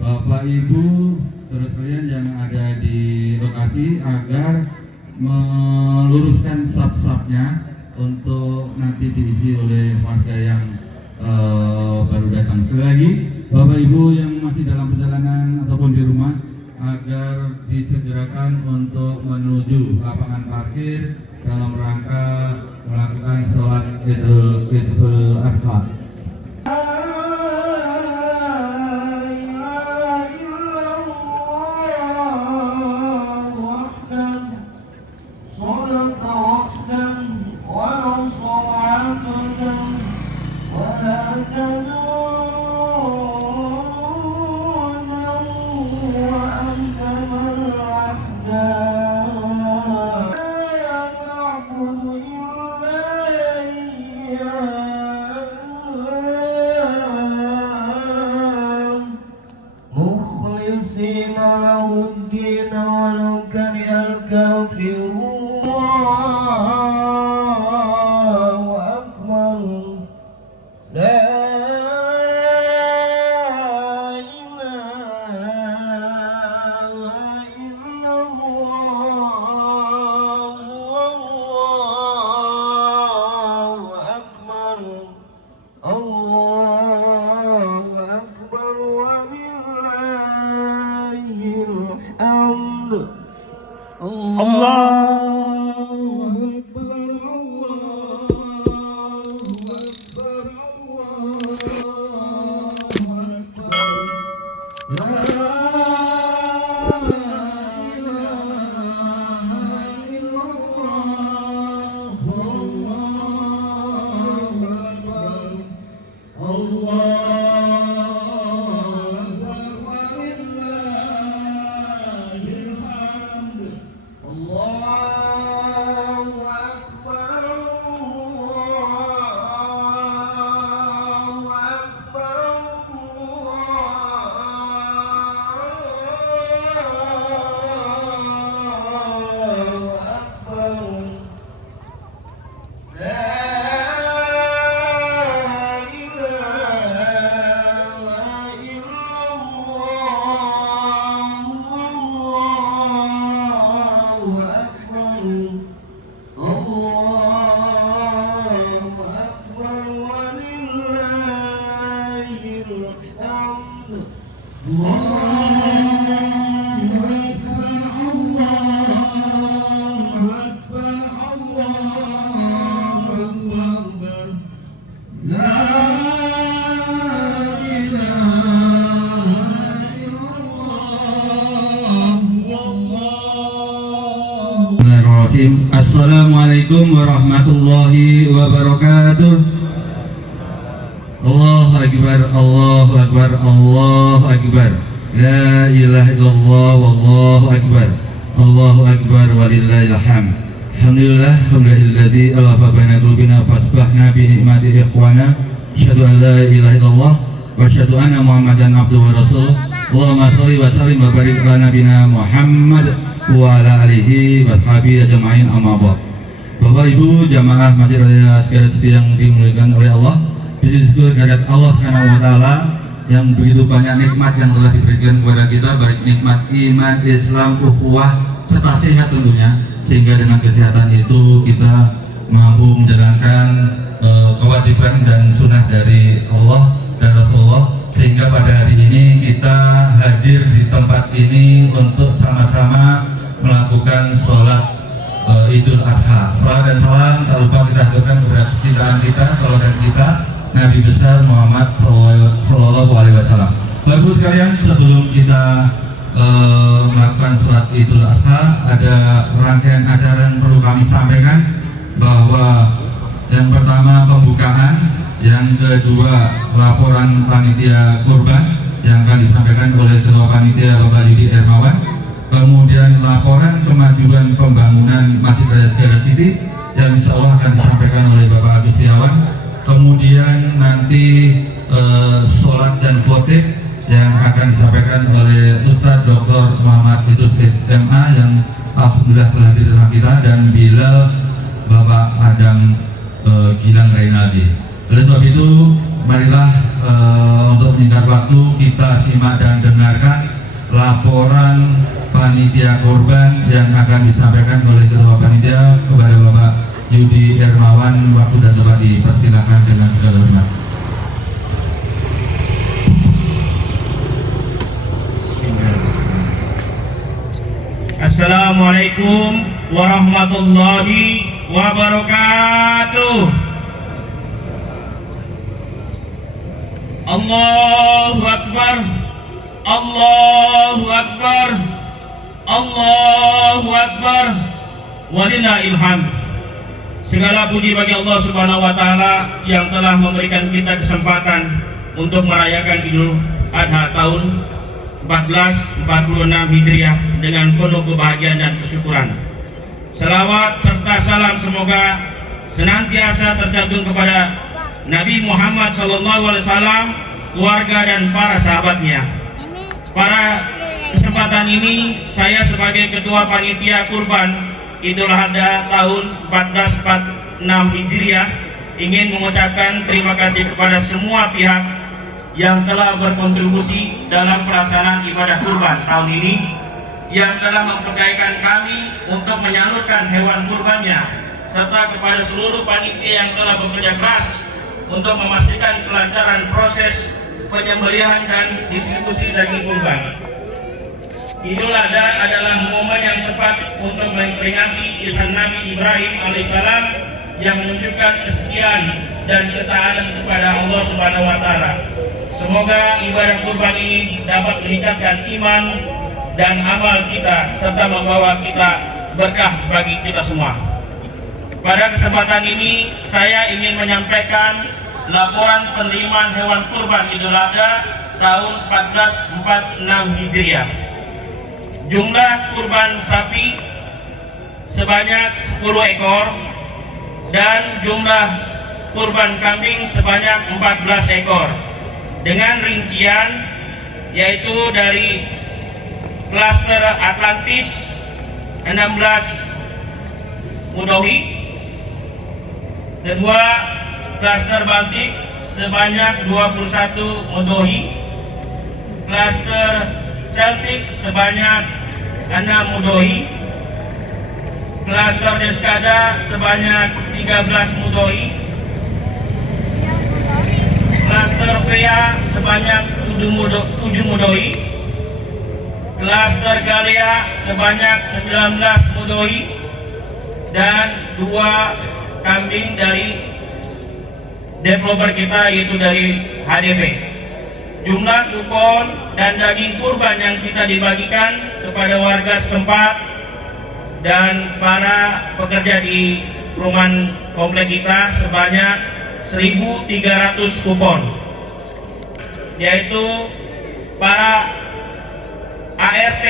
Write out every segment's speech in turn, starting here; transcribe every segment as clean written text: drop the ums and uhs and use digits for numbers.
Bapak Ibu saudara sekalian yang ada di lokasi agar meluruskan saf-safnya untuk nanti diisi oleh warga yang baru datang. Sekali lagi Bapak Ibu yang masih dalam perjalanan ataupun di rumah agar disegerakan untuk menuju lapangan parkir dalam rangka melakukan sholat Idul Adha. Assalamualaikum warahmatullahi wabarakatuh. Allahu Akbar, Allahu Akbar, Allahu Akbar. La ilaha illallah, wallahu akbar. Allahu akbar walillahil hamd. Alhamdulillah, alhamdulillahilladzi alafa baina qulubina fasbahna bi ni'mati ikhwana. Asyhadu an la ilaha illallah wa asyhadu anna Muhammadan abduhu wa rasuluh. Allahumma shalli wa sallim wa barik ala nabiyina Muhammad wa ala alihi wa sahbihi ajma'in, amma ba'd. Bapak Ibu jamaah Masjid Raya Sekarang yang dimuliakan oleh Allah, puji syukur kehadirat Allah Subhanahu wa taala yang begitu banyak nikmat yang telah diberikan kepada kita, baik nikmat iman, Islam, ukhuwah, serta sehat tentunya, sehingga dengan kesehatan itu kita mampu menjalankan kewajiban dan sunnah dari Allah dan Rasulullah, sehingga pada hari ini kita hadir di tempat ini untuk sama-sama melakukan sholat Idul Adha. Salam dan salam tak lupa kita haturkan kepada kecintaan kita, teladan kita, Nabi besar Muhammad Sallallahu Alaihi Wasallam. Bapak Ibu sekalian, sebelum kita melakukan sholat Idul Adha, ada rangkaian acara yang perlu kami sampaikan, bahwa yang pertama pembukaan, yang kedua laporan panitia kurban yang akan disampaikan oleh Ketua Panitia Bapak Yudi Hermawan, kemudian laporan kemajuan pembangunan Masjid Raya Segara City yang insya Allah akan disampaikan oleh Bapak Agus Setiawan, kemudian nanti sholat dan khotib yang akan disampaikan oleh Ustadz Dr. Muhammad Idrus MA yang alhamdulillah telah hadir bersama kita, dan Bilal Bapak Adam Gilang Reynaldi. Oleh sebab itu, marilah untuk menyingkat waktu kita simak dan dengarkan laporan panitia korban yang akan disampaikan oleh Ketua Panitia kepada Bapak Yudi Hermawan. Waktu dan tempat dipersilakan dengan segala hormat. Assalamualaikum warahmatullahi wabarakatuh. Allahu Akbar, Allahu Akbar, Allahu Akbar, walillahil hamd. Segala puji bagi Allah Subhanahu wa taala yang telah memberikan kita kesempatan untuk merayakan Idul Adha tahun 1446 Hijriah dengan penuh kebahagiaan dan kesyukuran. Selawat serta salam semoga senantiasa tercantum kepada Nabi Muhammad SAW, keluarga dan para sahabatnya. Pada kesempatan ini, saya sebagai Ketua Panitia Kurban Idul Adha tahun 1446 Hijriah ingin mengucapkan terima kasih kepada semua pihak yang telah berkontribusi dalam pelaksanaan ibadah kurban tahun ini, yang telah mempercayakan kami untuk menyalurkan hewan kurbannya, serta kepada seluruh panitia yang telah bekerja keras untuk memastikan kelancaran proses penyembelihan dan distribusi daging kurban. Idul Adha adalah momen yang tepat untuk memperingati kisah Nabi Ibrahim alaihissalam yang menunjukkan kesetiaan dan ketaatan kepada Allah Subhanahu wa taala. Semoga ibadah kurban ini dapat meningkatkan iman dan amal kita serta membawa kita berkah bagi kita semua. Pada kesempatan ini saya ingin menyampaikan laporan penerimaan hewan kurban Idul Adha tahun 1446 Hijriah. Jumlah kurban sapi sebanyak 10 ekor dan jumlah kurban kambing sebanyak 14 ekor. Dengan rincian yaitu dari klaster Atlantis 16 mudohi, kedua klaster Baltik sebanyak 21 mudohi, klaster Celtic sebanyak 6 mudohi, klaster Deskada sebanyak 13 mudohi, klaster VA sebanyak 7 mudohi, klaster Galea sebanyak 19 mudohi, dan 2 kambing dari developer kita yaitu dari HDP. Jumlah kupon dan daging kurban yang kita dibagikan kepada warga setempat dan para pekerja di perumahan komplek kita sebanyak 1.300 kupon. yaitu para ART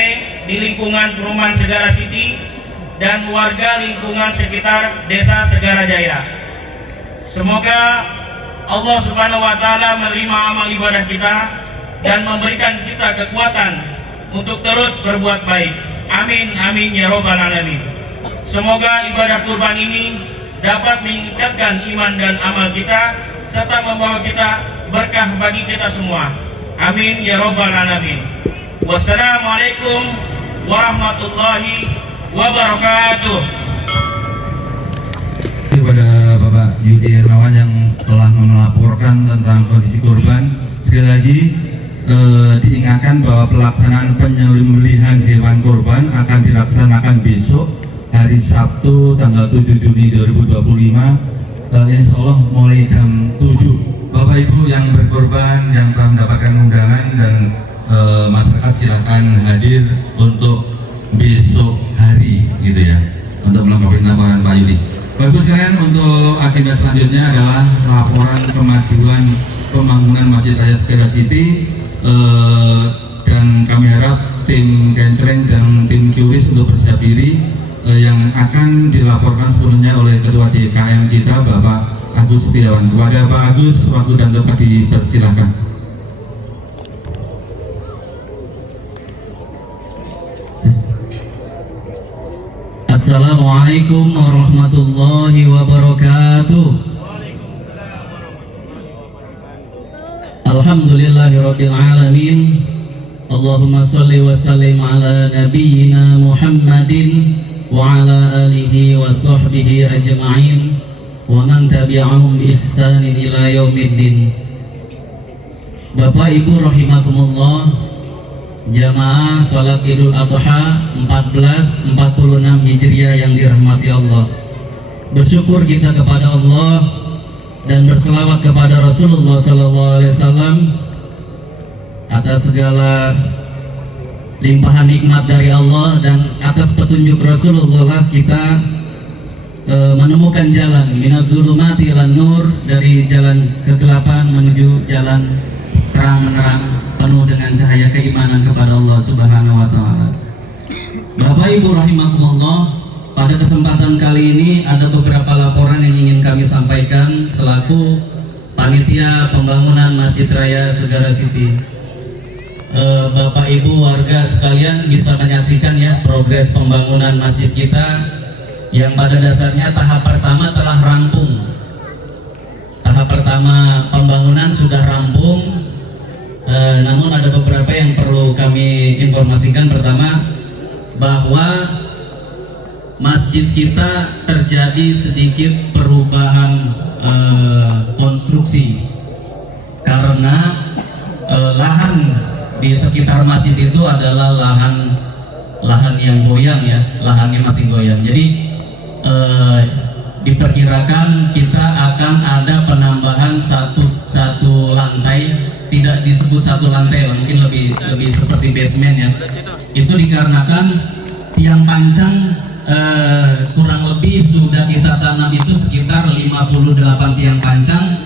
di lingkungan perumahan Segara City dan warga lingkungan sekitar Desa Segara Jaya. Semoga Allah Subhanahu wa Ta'ala menerima amal ibadah kita dan memberikan kita kekuatan untuk terus berbuat baik. Amin amin ya robbal alamin. Semoga ibadah kurban ini dapat meningkatkan iman dan amal kita serta membawa kita berkah bagi kita semua. Amin ya robbal alamin. Wassalamualaikum warahmatullahi wabarakatuh. Kepada Bapak Yudi Hermawan yang telah melaporkan tentang kondisi korban, sekali lagi diingatkan bahwa pelaksanaan penyembelihan hewan korban akan dilaksanakan besok hari Sabtu tanggal 7 Juni 2025 insya Allah mulai jam 7. Bapak Ibu yang berkorban yang telah mendapatkan undangan dan masyarakat silakan hadir untuk besok hari gitu ya, untuk melengkapi laporan Pak Yudi. Bapak Ibu sekalian, untuk agenda selanjutnya adalah laporan kemajuan pembangunan Masjid Raya Segara City, dan kami harap tim Kencreng dan tim Qris untuk bersiap diri, yang akan dilaporkan sepenuhnya oleh Ketua DKM kita Bapak Agus Setiawan. Kepada Pak Agus, waktu dan tempat dipersilahkan. Assalamualaikum warahmatullahi wabarakatuh. Alhamdulillahirabbil alamin. Allahumma shalli wa sallim ala nabiyyina Muhammadin wa ala alihi wa sahbihi ajma'in wa man tabi'ahum bi ihsanin ila yaumiddin. Bapak Ibu rahimakumullah, jamaah salat Idul Adha 1446 Hijriah yang dirahmati Allah. Bersyukur kita kepada Allah dan berselawat kepada Rasulullah sallallahu alaihi wasallam atas segala limpahan nikmat dari Allah, dan atas petunjuk Rasulullah kita menemukan jalan minaz zulumati ilan nur, dari jalan kegelapan menuju jalan terang menerang penuh dengan cahaya keimanan kepada Allah Subhanahu wa Ta'ala. Bapak Ibu rahimakumullah, pada kesempatan kali ini ada beberapa laporan yang ingin kami sampaikan selaku panitia pembangunan Masjid Raya Segara City. Bapak Ibu warga sekalian bisa menyaksikan ya progres pembangunan masjid kita, yang pada dasarnya tahap pertama telah rampung. Tahap pertama pembangunan sudah rampung. Namun ada beberapa yang perlu kami informasikan. Pertama, bahwa masjid kita terjadi sedikit perubahan konstruksi, karena lahan di sekitar masjid itu adalah lahan yang goyang ya, lahannya masih goyang. Jadi diperkirakan kita akan ada penambahan satu lantai, tidak disebut satu lantai, mungkin lebih seperti basement ya. Itu dikarenakan tiang pancang kurang lebih sudah kita tanam itu sekitar 58 tiang pancang,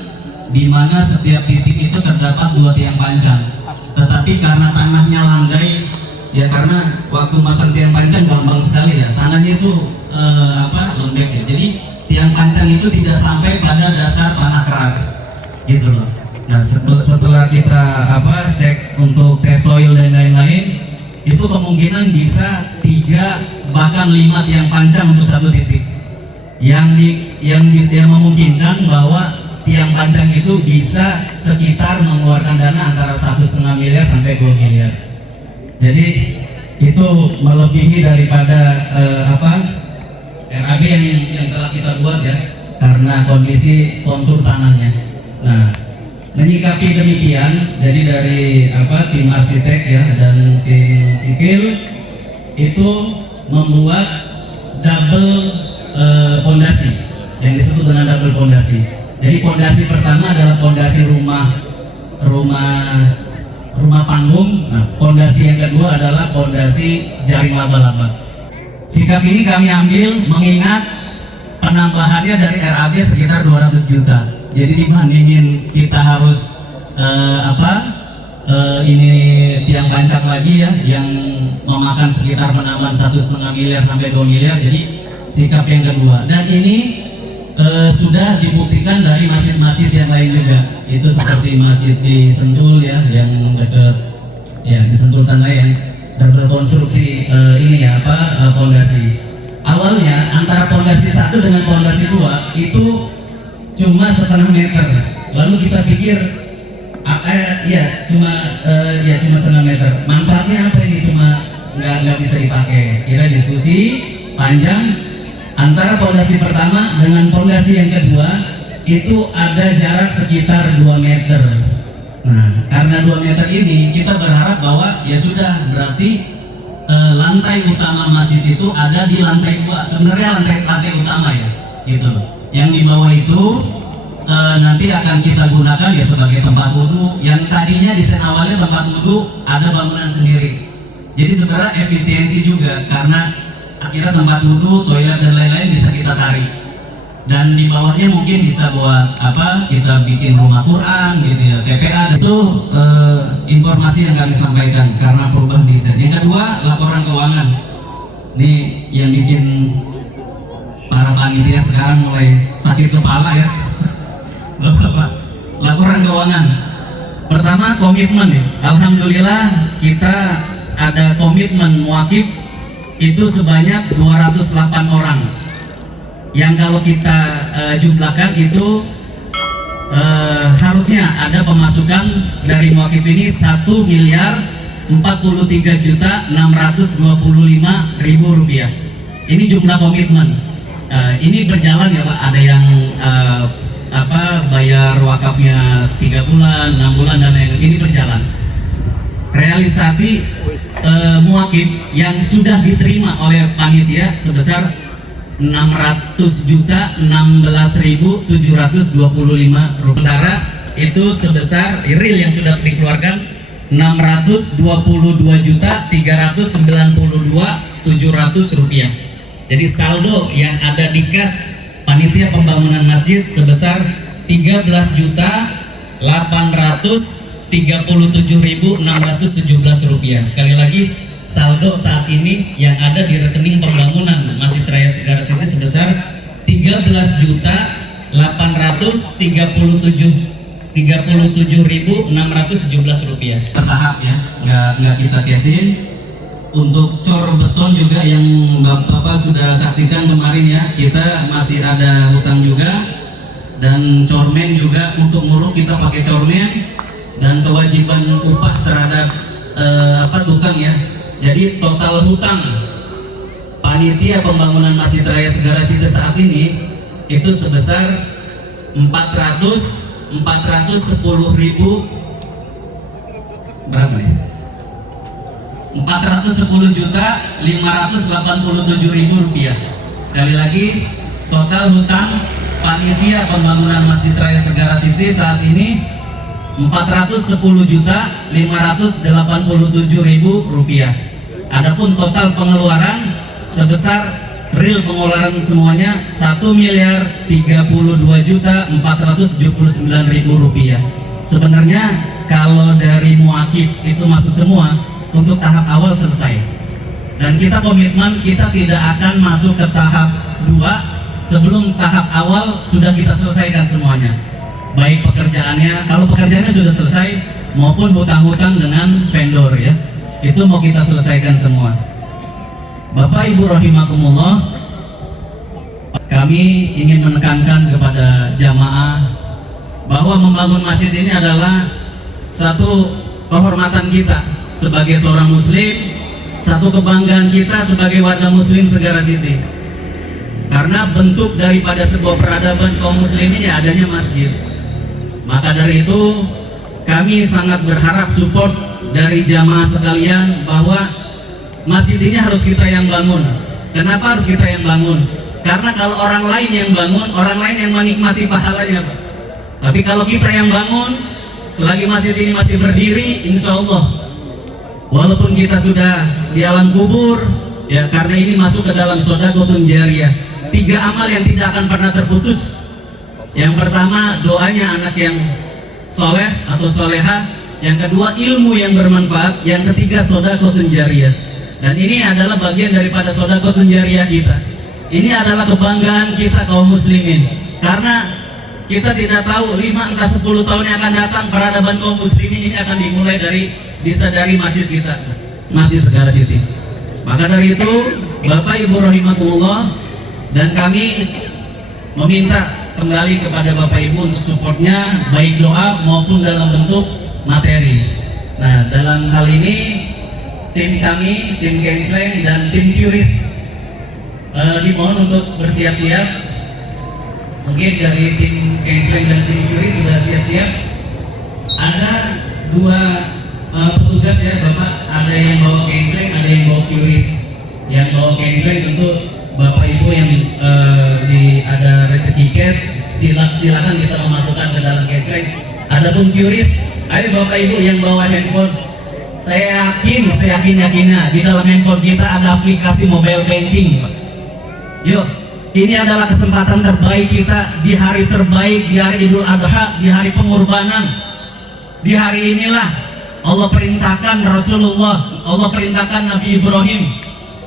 di mana setiap titik itu terdapat 2 tiang pancang. Tetapi karena tanahnya landai ya, karena waktu masang tiang pancang gampang sekali ya, tanahnya itu lembek ya. Jadi tiang pancang itu tidak sampai pada dasar tanah keras gitu loh. Nah setelah kita cek untuk tes soil dan lain-lain, itu kemungkinan bisa 3 bahkan 5 tiang pancang untuk satu titik, yang memungkinkan bahwa tiang pancang itu bisa sekitar mengeluarkan dana antara 1,5 miliar sampai 2 miliar. Jadi itu melebihi daripada RAB yang telah kita buat ya, karena kondisi kontur tanahnya. Nah, menyikapi demikian, jadi dari tim arsitek ya dan tim sipil itu membuat double pondasi yang disebut dengan double pondasi. Jadi pondasi pertama adalah pondasi rumah panggung. Nah, pondasi yang kedua adalah pondasi jaring laba-laba. Sikap ini kami ambil mengingat penambahannya dari RAB sekitar 200 juta. Jadi dibandingin kita harus ini tiang pancak lagi ya, yang memakan sekitar penambahan 1,5 miliar sampai 2 miliar. Jadi sikap yang kedua, dan ini sudah dibuktikan dari masjid-masjid yang lain juga. Itu seperti masjid di Sentul ya, yang dekat ya di Sentul sana yang berkonstruksi ini ya pondasi. Awalnya antara pondasi 1 dengan pondasi 2 itu cuma 0,5 meter. Lalu kita pikir cuma 0,5 meter. Manfaatnya apa ini? Cuma nggak bisa dipakai. Kira diskusi panjang antara pondasi pertama dengan pondasi yang kedua itu ada jarak sekitar 2 meter. Nah, karena 2 meter ini kita berharap bahwa ya sudah berarti lantai utama masjid itu ada di lantai 2. Sebenarnya lantai utama ya, gitu. Yang di bawah itu nanti akan kita gunakan ya sebagai tempat wudhu. Yang tadinya di awalnya tempat wudhu ada bangunan sendiri. Jadi sebenarnya efisiensi juga karena akhirnya tempat wudhu, toilet dan lain-lain bisa kita tarik. Dan di bawahnya mungkin bisa buat kita bikin rumah Quran gitu ya, TPA. Itu informasi yang kami sampaikan karena perubahan desain. Yang kedua, laporan keuangan. Ini yang bikin para panitia sekarang mulai sakit kepala ya. Bapak, laporan keuangan. Pertama, komitmen ya. Alhamdulillah kita ada komitmen muakif itu sebanyak 208 orang. Yang kalau kita jumlahkan itu harusnya ada pemasukan dari muakif ini 1.043.625.000 rupiah. Ini jumlah komitmen. Ini berjalan ya Pak. Ada yang bayar wakafnya 3 bulan, 6 bulan dan lain-lain. Ini berjalan. Realisasi muakif yang sudah diterima oleh panitia sebesar 600.016.725 rupiah. Sementara itu sebesar real yang sudah dikeluarkan 622.392.700 rupiah. Jadi saldo yang ada di kas panitia pembangunan masjid sebesar 13.837.617 rupiah. Sekali lagi, saldo saat ini yang ada di rekening pembangunan Masjid Raya Segara City sebesar 13.837.617 rupiah. Bertahap ya, nggak kita cash-in. Untuk cor beton juga yang Bapak sudah saksikan kemarin ya, kita masih ada hutang juga. Dan cormen juga untuk muruk kita pakai cormen, dan kewajiban upah terhadap tukang ya. Jadi total hutang panitia pembangunan Masjid Raya Segara City saat ini itu sebesar 410.000 berapa nih? 410.587.000 rupiah. Sekali lagi, total hutang panitia pembangunan Masjid Raya Segara City saat ini 410.587.000 rupiah. Adapun total pengeluaran sebesar real pengeluaran semuanya 1.032.479.000 rupiah. Sebenarnya kalau dari muakif itu masuk semua, untuk tahap awal selesai. Dan kita komitmen kita tidak akan masuk ke tahap 2 sebelum tahap awal sudah kita selesaikan semuanya. Baik pekerjaannya, kalau pekerjaannya sudah selesai maupun hutang-hutang dengan vendor ya, itu mau kita selesaikan semua. Bapak Ibu rahimakumullah, kami ingin menekankan kepada jamaah bahwa membangun masjid ini adalah satu kehormatan kita sebagai seorang muslim, satu kebanggaan kita sebagai warga muslim Segara City. Karena bentuk daripada sebuah peradaban kaum muslimin ya adanya masjid. Maka dari itu kami sangat berharap support dari jamaah sekalian bahwa masjid ini harus kita yang bangun. Kenapa harus kita yang bangun? Karena kalau orang lain yang bangun, orang lain yang menikmati pahalanya, Pak. Tapi kalau kita yang bangun, selagi masjid ini masih berdiri, insya Allah walaupun kita sudah di alam kubur ya, karena ini masuk ke dalam shadaqatun jariyah, 3 amal yang tidak akan pernah terputus. Yang pertama, doanya anak yang soleh atau soleha. yang kedua ilmu yang bermanfaat, yang ketiga sedekahun jariyah. Dan ini adalah bagian daripada sedekahun jariyah kita. Ini adalah kebanggaan kita kaum muslimin, karena kita tidak tahu 5 entah 10 tahun yang akan datang peradaban kaum muslimin ini akan dimulai dari masjid kita, Masjid Segara City. Maka dari itu, Bapak Ibu rahimakumullah, dan kami meminta kembali kepada Bapak Ibu untuk supportnya, baik doa maupun dalam bentuk materi. Nah, dalam hal ini tim kami, tim Kensling dan tim Curis dimohon untuk bersiap-siap. Mungkin dari tim Kensling dan tim Curis sudah siap-siap. Ada 2 petugas ya Bapak, ada yang bawa Kensling, ada yang bawa Curis. Yang bawa Kensling tentu Bapak Ibu yang ada rezeki cash, silakan bisa memasukkan ke dalam Kensling. Adapun Curis, ayo Bapak Ibu yang bawa handphone, saya yakinnya di dalam handphone kita ada aplikasi mobile banking. Yuk, ini adalah kesempatan terbaik kita di hari terbaik, di hari Idul Adha, di hari pengorbanan. Di hari inilah Allah perintahkan Allah perintahkan Nabi Ibrahim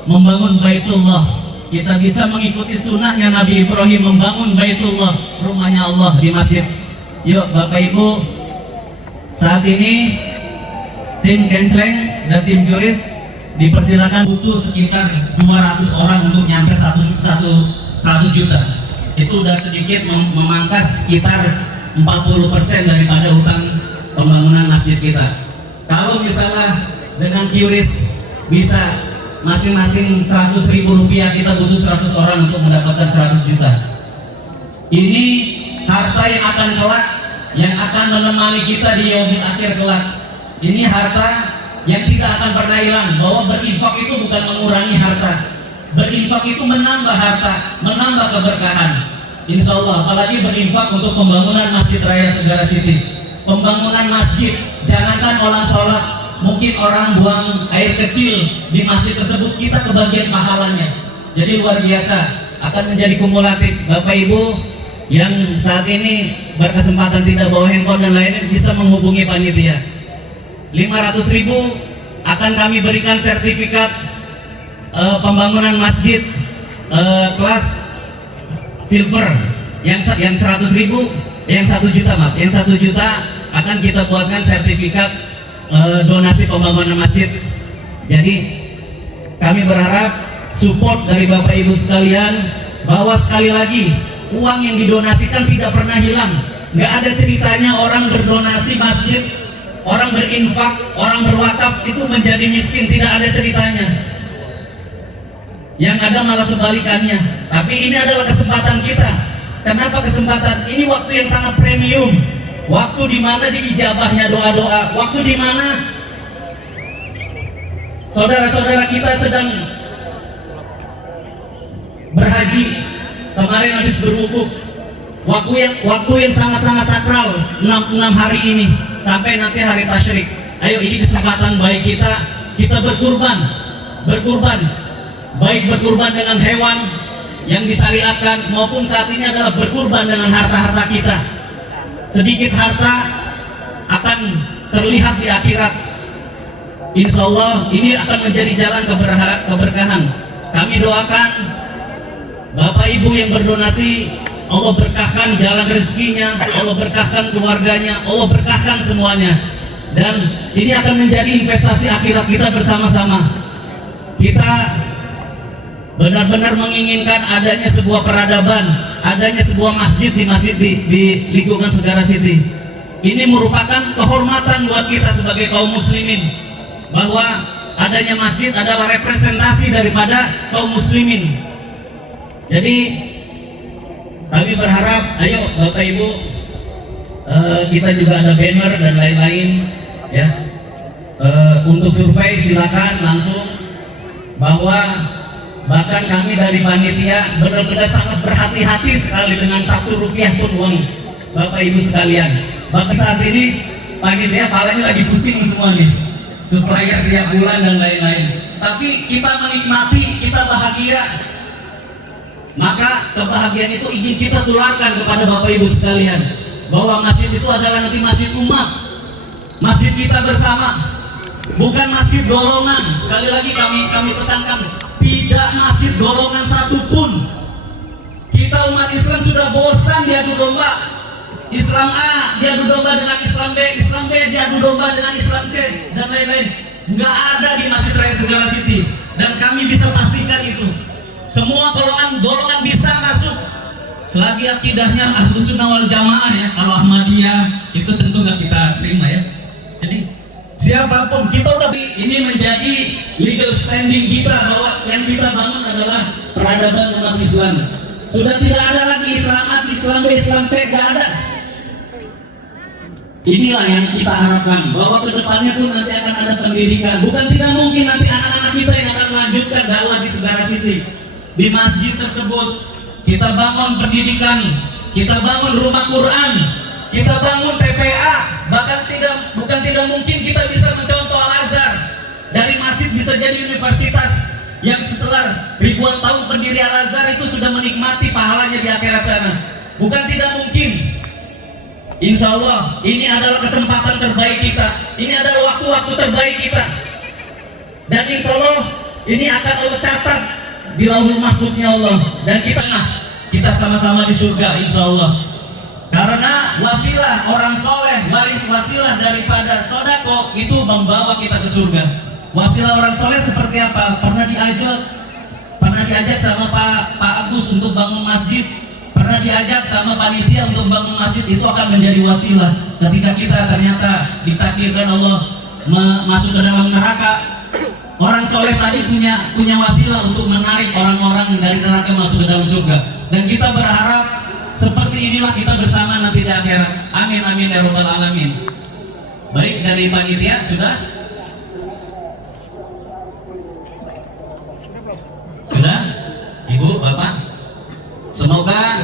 membangun Baitullah. Kita bisa mengikuti sunnahnya Nabi Ibrahim membangun Baitullah, rumahnya Allah di masjid. Yuk Bapak Ibu, saat ini tim Kensling dan tim Curis dipersilakan, butuh sekitar 200 orang untuk nyampe 100 juta. Itu udah sedikit memangkas sekitar 40% daripada utang pembangunan masjid kita. Kalau misalnya dengan Curis bisa masing-masing 100.000 rupiah, kita butuh 100 orang untuk mendapatkan 100 juta. Ini harta yang akan kelak, yang akan menemani kita di yaumil akhir kelak. Ini harta yang tidak akan pernah hilang. Bahwa berinfak itu bukan mengurangi harta, berinfak itu menambah harta, menambah keberkahan. Insya Allah, apalagi berinfak untuk pembangunan Masjid Raya Segara City, pembangunan masjid. Jangankan orang sholat, mungkin orang buang air kecil di masjid tersebut, kita kebagian pahalanya. Jadi luar biasa, akan menjadi kumulatif. Bapak Ibu yang saat ini berkesempatan tidak bawa handphone dan lainnya, bisa menghubungi panitia. 500.000 akan kami berikan sertifikat pembangunan masjid kelas silver. Yang 100.000, yang 1 juta maaf, yang 1 juta akan kita buatkan sertifikat donasi pembangunan masjid. Jadi kami berharap support dari Bapak Ibu sekalian, bahwa sekali lagi uang yang didonasikan tidak pernah hilang. Nggak ada ceritanya orang berdonasi masjid, orang berinfak, orang berwakaf itu menjadi miskin, tidak ada ceritanya. Yang ada malah sebalikannya. Tapi ini adalah kesempatan kita. Kenapa kesempatan? Ini waktu yang sangat premium. Waktu di mana diijabahnya doa-doa, waktu di mana saudara-saudara kita sedang berhaji, kemarin habis berwukuf. Waktu yang sangat-sangat sakral, 6 hari ini sampai nanti hari tasyrik. Ayo, ini kesempatan baik kita berkurban, baik berkurban dengan hewan yang disyariatkan, maupun saat ini adalah berkurban dengan harta-harta kita. Sedikit harta akan terlihat di akhirat. Insya Allah ini akan menjadi jalan keberkahan. Kami doakan Bapak Ibu yang berdonasi, Allah berkahkan jalan rezekinya, Allah berkahkan keluarganya, Allah berkahkan semuanya. Dan ini akan menjadi investasi akhirat kita bersama-sama. Kita benar-benar menginginkan adanya sebuah peradaban, adanya sebuah masjid di lingkungan Segara City. Ini merupakan kehormatan buat kita sebagai kaum muslimin, bahwa adanya masjid adalah representasi daripada kaum muslimin. Jadi kami berharap, ayo Bapak Ibu, kita juga ada banner dan lain-lain ya. Untuk survei silakan langsung, bahwa bahkan kami dari panitia benar-benar sangat berhati-hati sekali dengan 1 rupiah pun uang Bapak Ibu sekalian. Bahkan saat ini panitia palanya lagi pusing semua nih, supplier tiap bulan dan lain-lain. Tapi kita menikmati, kita bahagia. Maka kebahagiaan itu ingin kita tularkan kepada Bapak Ibu sekalian, bahwa masjid itu adalah nanti masjid umat. Masjid kita bersama, bukan masjid golongan. Sekali lagi kami tekankan, tidak masjid golongan satupun. Kita umat Islam sudah bosan diadu domba. Islam A diadu domba dengan Islam B, Islam B diadu domba dengan Islam C, dan lain-lain. Nggak ada di Masjid Raya Segara City, dan kami bisa pastikan itu. Semua golongan bisa masuk selagi akidahnya Ahlus Sunnah wal Jamaah ya. Kalau Ahmadiyah itu tentu nggak kita terima ya. Jadi siapapun, kita udah ini menjadi legal standing kita bahwa yang kita bangun adalah peradaban umat Islam. Sudah tidak ada lagi Islam A, Islam B, Islam C, nggak ada. Inilah yang kita harapkan, bahwa kedepannya pun nanti akan ada pendidikan. Bukan tidak mungkin nanti anak-anak kita yang akan melanjutkan dakwah di Segara City. Di masjid tersebut kita bangun pendidikan, kita bangun rumah Quran, kita bangun TPA. Bahkan bukan tidak mungkin kita bisa mencontoh Al-Azhar. Dari masjid bisa jadi universitas yang setelah ribuan tahun pendiri Al-Azhar itu sudah menikmati pahalanya di akhirat sana. Bukan tidak mungkin. Insya Allah ini adalah kesempatan terbaik kita. Ini adalah waktu-waktu terbaik kita. Dan insya Allah ini akan Allah catat di Lauhul Mahfuznya Allah. Dan kita sama-sama di surga insya Allah. Karena wasilah orang soleh, wasilah daripada sodako itu membawa kita ke surga. Wasilah orang soleh seperti apa? Pernah diajak sama Pak Agus untuk bangun masjid. Pernah diajak sama panitia untuk bangun masjid, itu akan menjadi wasilah. Ketika kita ternyata ditakdirkan Allah masuk ke dalam neraka, orang soleh tadi punya wasilah untuk menarik orang-orang dari neraka masuk ke dalam surga. Dan kita berharap seperti inilah kita bersama nanti di akhirat. Amin amin ya rabbal alamin. Baik, dari panitia sudah? Sudah? Ibu, Bapak? Semoga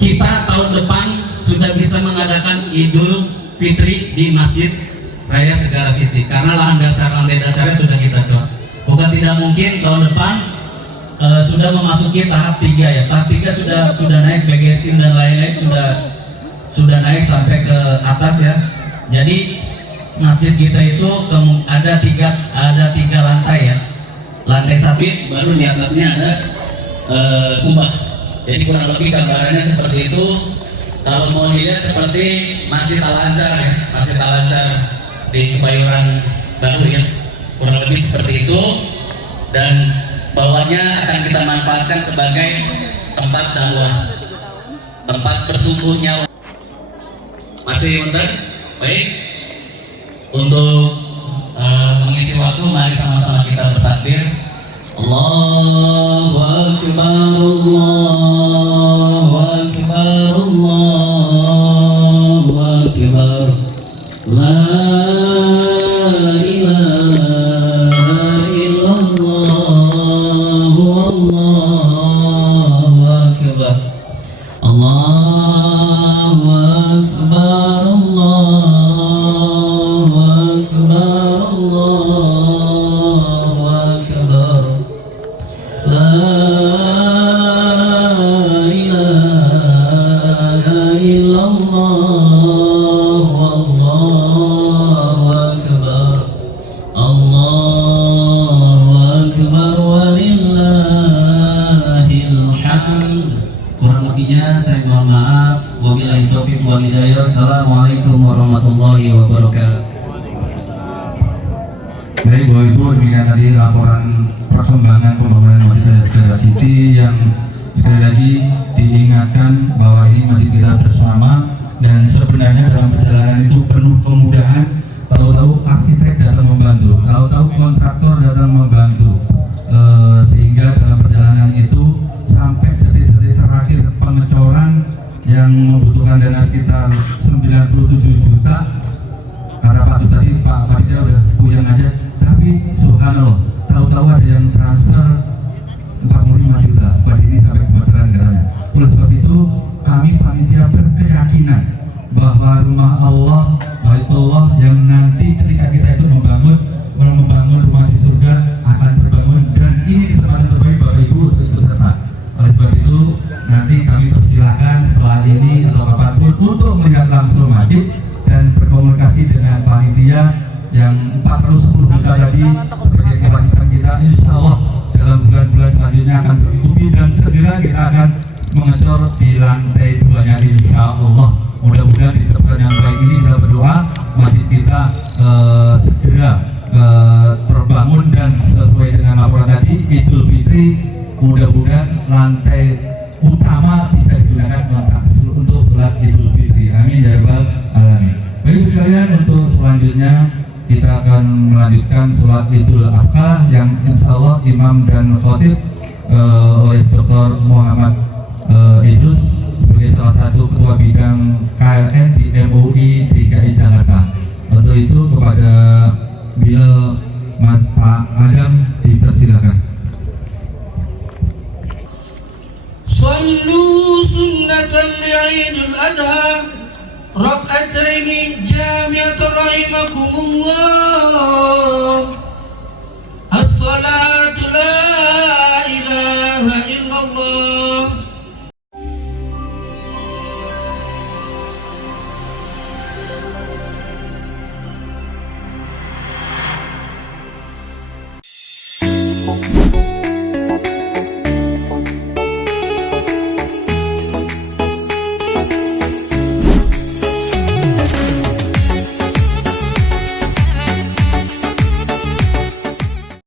kita tahun depan sudah bisa mengadakan Idul Fitri di Masjid Raya Segara City, karena lantai dasarnya sudah kita cor. Bukan tidak mungkin tahun depan sudah memasuki tahap 3 ya. Tahap 3 sudah naik, BGS dan lain-lain sudah naik sampai ke atas ya. Jadi masjid kita itu ada tiga lantai ya. Lantai sabit, baru di atasnya ada kubah. Jadi kurang lebih gambarannya seperti itu. Kalau mau dilihat seperti Masjid Al-Azhar ya, Masjid Al-Azhar di Kebayoran Baru ya, kurang lebih seperti itu. Dan bawahnya akan kita manfaatkan sebagai tempat dakwah, tempat bertumbuhnya. Masih bentar, baik. Untuk mengisi waktu, mari sama-sama kita bertakbir. Allahu Akbar, Allahu Akbar, Allahu Akbar. La ilaha illallah, Allahu Akbar. Allahu Akbar, Allahu Akbar, Allahu Akbar. La ilaha illallah, Allahu Akbar. Allahu Akbar walillahil hamd. Kurang lebihnya saya mohon maaf. Wabillahi taufiq wal hidayah. Assalamualaikum warahmatullahi wabarakatuh. Baik, Bapak Ibu, demikian tadi laporan perkembangan pembangunan Masjid Raya Segara City yang sekali lagi diingatkan bahwa ini masjid kita bersama, dan sebenarnya dalam perjalanan itu penuh kemudahan. Tahu-tahu arsitek datang membantu, tahu-tahu kontraktor datang membantu, sehingga dalam perjalanan itu sampai detik-detik terakhir pengecoran yang membutuhkan dana sekitar 97 juta. Kata Pak tadi, Pak Panitia udah puyeng aja, tapi subhanallah, tahu-tahu ada yang transfer 45 juta, Pak ini sampai kebakaran katanya. Oleh sebab itu, kami panitia berkeyakinan bahwa rumah Allah, Baitullah, yang nanti ketika kita itu membangun rumah di surga akan terbangun, dan ini kesempatan terbaik Bapak Ibu untuk ikut serta. Oleh sebab itu, nanti kami persilakan setelah ini atau apapun untuk melihat langsung masjid. banyak insya Allah. Mudah-mudahan di kesempatan yang baik ini kita berdoa masjid kita segera terbangun dan sesuai dengan laporan tadi Idul Fitri, mudah-mudahan lantai utama bisa digunakan untuk sholat Idul Fitri. Amin ya rabbal alamin. Baik ibu sekalian, untuk selanjutnya kita akan melanjutkan sholat Idul Adha yang insya Allah imam dan khotib oleh Dr. Muhammad Idrus sebagai salah satu ketua bidang KLN di MUI DKI Jakarta. Untuk itu kepada beliau Mas Pak Adam dipersilakan. صلوا سنة لعيد الأضحى ركعتين جامعة رحمكم الله.